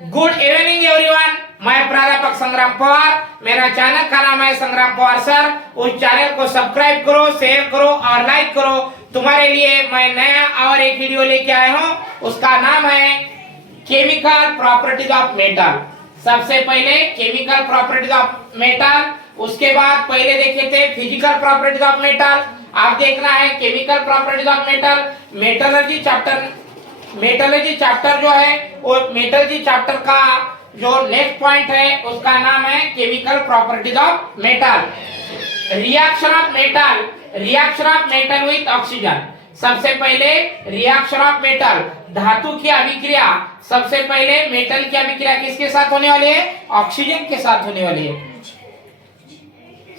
Good evening everyone. मैं प्राध्यापक संग्राम पवार, मेरा चैनल का नाम है संग्राम पवार सर। उस चैनल को सब्सक्राइब करो, शेयर करो और लाइक करो। तुम्हारे लिए मैं नया और एक वीडियो लेके आया हूँ, उसका नाम है केमिकल प्रॉपर्टीज ऑफ मेटल। सबसे पहले केमिकल प्रॉपर्टीज ऑफ मेटल, उसके बाद पहले देखे थे फिजिकल प्रॉपर्टीज ऑफ मेटल। आप देखना है chemical properties of metal. Metallurgy chapter जो है वो मेटलर्जी चैप्टर का जो नेक्स्ट पॉइंट है उसका नाम है chemical properties of metal. Reaction of metal with oxygen. सबसे पहले रिएक्शन ऑफ मेटल, धातु की अभिक्रिया। सबसे पहले मेटल की अभिक्रिया किसके साथ होने वाली है? ऑक्सीजन के साथ होने वाली है।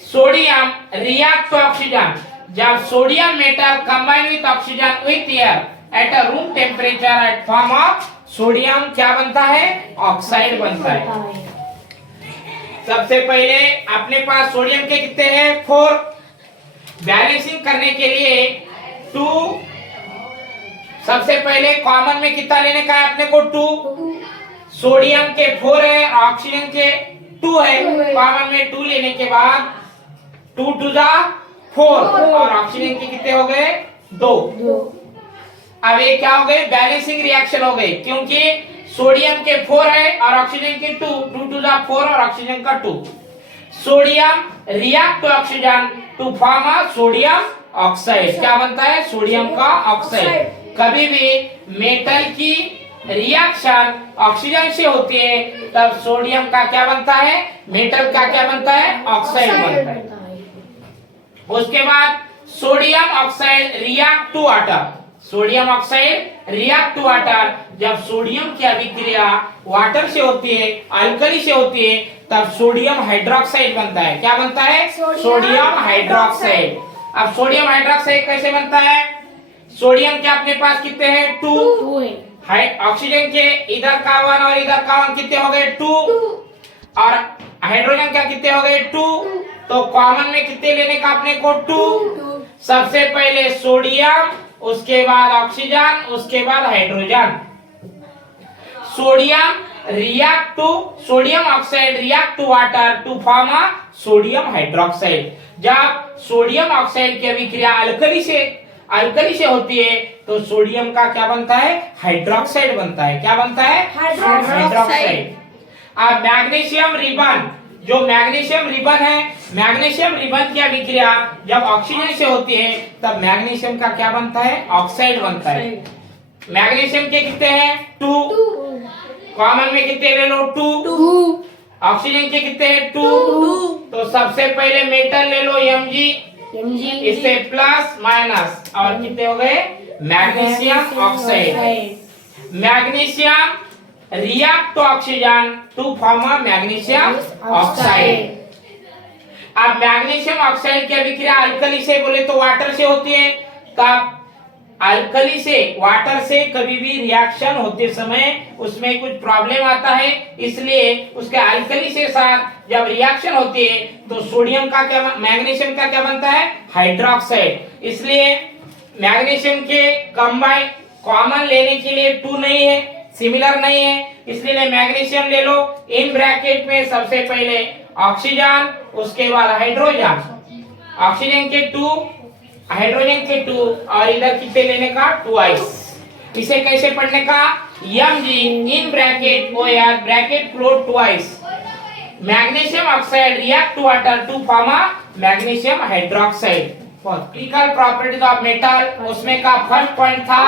Sodium react to oxygen. जब sodium metal combine with oxygen with air at a room temperature at form of sodium क्या बनता है? ऑक्साइड बनता है। सबसे पहले अपने पास सोडियम के कितने हैं? 4। बैलेंसिंग करने के लिए 2। सबसे पहले कॉमन में कितना लेने का है अपने को? 2। सोडियम के 4 है, ऑक्सीजन के 2 है। कॉमन में 2 लेने के बाद 2 2 जा 4 और ऑक्सीजन के कितने हो गए? 2। अब ये क्या हो गए? बैलेंसिंग रिएक्शन हो गई, क्योंकि सोडियम के 4 है और ऑक्सीजन के 2। 2 2 जा 4 और ऑक्सीजन का 2। Sodium react to oxygen to form a sodium oxide. क्या बनता है? सोडियम का ऑक्साइड। कभी भी मेटल की रिएक्शन ऑक्सीजन से होती है तब सोडियम का क्या बनता है? मेटल का क्या बनता है? ऑक्साइड बनता है। उसके बाद sodium oxide react to water. Sodium oxide react to water. जब सोडियम की अभिक्रिया वाटर से होती है, अल्कली से होती है, तब सोडियम हाइड्रोक्साइड बनता है। क्या बनता है? Sodium hydroxide. अब सोडियम हाइड्रोक्साइड कैसे बनता है? सोडियम के अपने पास कितने हैं? 2। ऑक्सीजन के इधर का 1 और इधर का 1 कितने हो गए? 2। और हाइड्रोजन का कितने हो गए? 2। तो कॉमन में कितने लेने का अपने को? 2। सबसे पहले सोडियम, उसके बाद ऑक्सीजन, उसके बाद hydrogen. Sodium oxide react to water to form a sodium hydroxide. जब सोडियम ऑक्साइड की अभिक्रिया अल्कली से होती है तो सोडियम का क्या बनता है? हाइड्रोक्साइड बनता है। क्या बनता है? हाइड्रोक्साइड। अब मैग्नीशियम रिबन, जो मैग्नीशियम रिबन है, मैग्नीशियम रिबन की अभिक्रिया जब ऑक्सीजन से होती है तब मैग्नीशियम का क्या बनता है? ऑक्साइड बनता है। मैग्नीशियम के कितने हैं? 2। कॉमन में कितने ले लो? 2। ऑक्सीजन के कितने हैं? 2। तो सबसे पहले मेटल ले लो Mg, इससे प्लस माइनस और कितने हो गए? Magnesium oxide. Magnesium react to oxygen to form a magnesium oxide. अब मैग्नीशियम ऑक्साइड की अभिक्रिया अल्कली से बोले तो वाटर से होती है। तब अल्कली से वाटर से कभी भी रिएक्शन होते समय उसमें कुछ प्रॉब्लम आता है, इसलिए उसके अल्कली से साथ जब रिएक्शन होती है तो सोडियम का क्या, मैग्नीशियम का क्या बनता है? हाइड्रोक्साइड। इसलिए मैग्नीशियम के कंबाइन कॉमन लेने के लिए 2 नहीं है, सिमिलर नहीं है, इसलिए मैग्नीशियम ले लो। इन ब्रैकेट में सबसे पहले ऑक्सीजन, उसके बाद हाइड्रोजन। ऑक्सीजन के 2, हाइड्रोजन के 2 और इधर कितने लेने का? 2 इसे कैसे पढ़ने का? Mg in bracket OR bracket close 2 magnesium oxide react to water to form a magnesium hydroxide. Physical properties of metal, उसमें का फर्स्ट पॉइंट था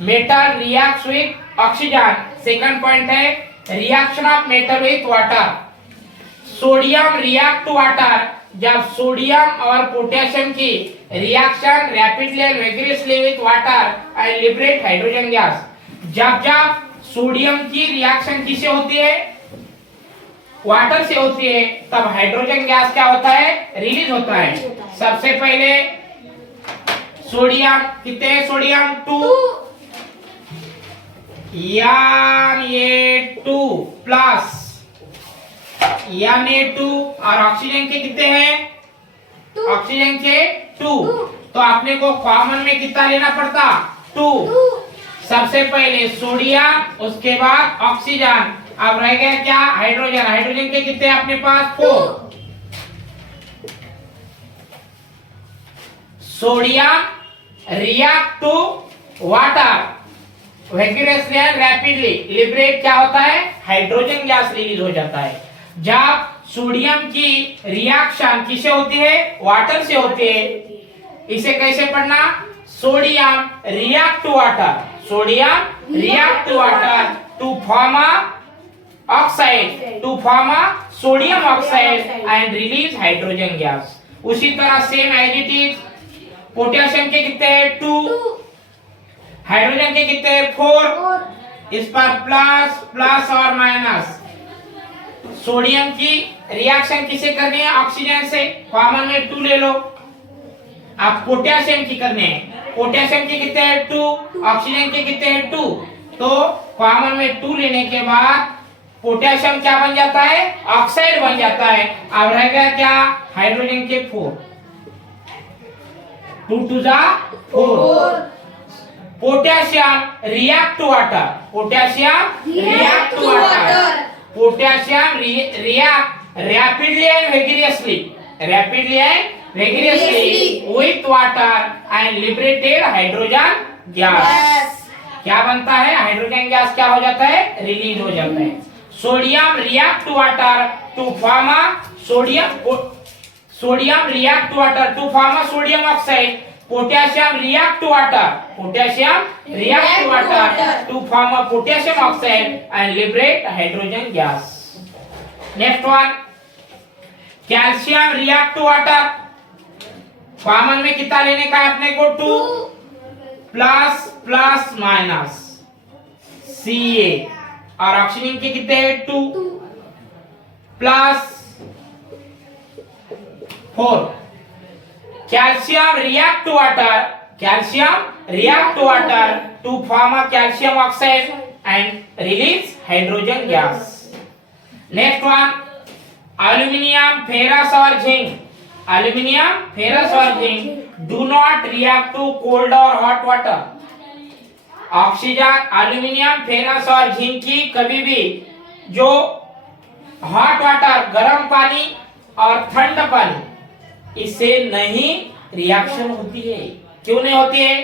metal reacts with oxygen. Second point है reaction of metal with water. Sodium react to water. जब sodium और potassium की reaction rapidly and vigorously with water and liberate hydrogen gas. जब sodium की reaction किससे होती है? वाटर से होती है, तब हाइड्रोजन गैस क्या होता है? रिलीज होता है। सबसे पहले सोडियम कितने हैं? सोडियम 2 Na2 प्लस Na2 और ऑक्सीजन के कितने हैं? ऑक्सीजन के 2। तो आपने को कॉमन में कितना लेना पड़ता? 2। सबसे पहले सोडियम, उसके बाद ऑक्सीजन, अब रह गया क्या? हाइड्रोजन। हाइड्रोजन के कितने अपने पास? 4। Sodium react to water vigorously and rapidly liberate क्या होता है? हाइड्रोजन गैस रिलीज हो जाता है। जब सोडियम की रिएक्शन किससे होती है? वाटर से होती है। इसे कैसे पढ़ना? Sodium react to water, sodium react to water to form oxide, to form sodium oxide and release hydrogen gas. उसी तरह same as it is potassium के कितने हैं? 2। हाइड्रोजन के कितने हैं? 4। इस पर प्लस प्लस और माइनस। सोडियम की रिएक्शन किसे करनी है? ऑक्सीजन से, कॉमन में 2 ले लो। अब पोटेशियम की करने हैं, पोटेशियम के कितने हैं? 2, ऑक्सीजन के कितने हैं? 2। तो कॉमन में 2 लेने के बाद पोटेशियम क्या बन जाता है? ऑक्साइड बन जाता है। अब रह गया क्या? हाइड्रोजन के 4, 2 2 जा 4। Potassium react to water, potassium react to water, potassium react rapidly and vigorously, rapidly and vigorously with water and liberated hydrogen gas। क्या बनता है? हाइड्रोजन गैस क्या हो जाता है? रिलीज हो जाता है। Sodium react to water to form sodium react to water to form sodium oxide, potassium react to water, potassium react to water to form potassium oxide and liberate hydrogen gas. Next one, calcium react to water, common में कितना लेने का है अपने को? 2 plus plus minus Ca, और oxygen के कितने हैं? 2 plus 4। Calcium react to water, calcium react to water to form calcium oxide and release hydrogen gas. Next one, aluminium ferrous और जिंक, एल्यूमिनियम फेरस और zinc do not react to cold और hot water. Oxygen, aluminium ferrous और zinc की कभी भी जो hot water गर्म पानी और ठंडा पानी इससे नहीं रिएक्शन होती है। क्यों नहीं होती है?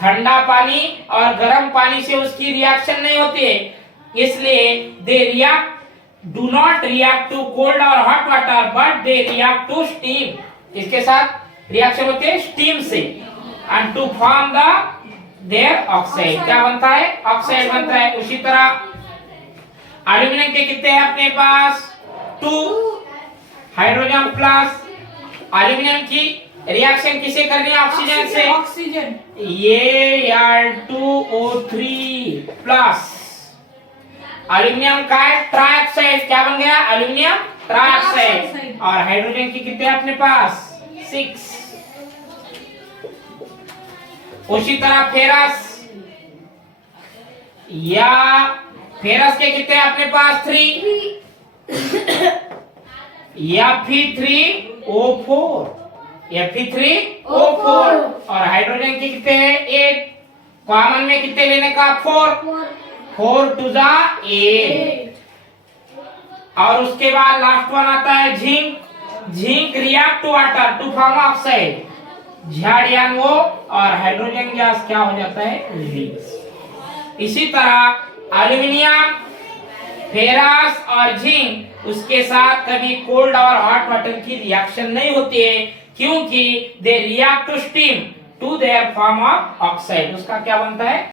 ठंडा पानी और गर्म पानी से उसकी रिएक्शन नहीं होती है, इसलिए they react do not react to cold और hot water but they react to steam. इसके साथ रिएक्शन होती है स्टीम से, and to form the their oxide. क्या बनता है? ऑक्साइड बनता है। उसी तरह एल्यूमिनियम के कितने हैं अपने पास? 2, हाइड्रोजन प्लस, एल्यूमिनियम की रिएक्शन किसे करनी है? ऑक्सीजन से, ऑक्सीजन, ये Al2O3 प्लस एल्यूमिनियम का ट्राइऑक्साइड, क्या बन गया? Aluminium trioxide. और हाइड्रोजन की कितने अपने पास? 6। उसी तरह फेरस, या फेरस के कितने अपने पास? 3 Fe3O4, Fe3O4। और हाइड्रोजन के कितने हैं? 8। कॉमन में कितने लेने का? 4 2 जा 8। और उसके बाद लास्ट वन आता है zinc, zinc react to water to form oxide, ZnO, और हाइड्रोजन गैस क्या हो जाता है? रिलीज। इसी तरह एल्यूमिनियम फेरस और जिंक, उसके साथ कभी कोल्ड और हॉट वाटर की रिएक्शन नहीं होती है, क्योंकि they react to steam to their form of oxide. उसका क्या बनता है?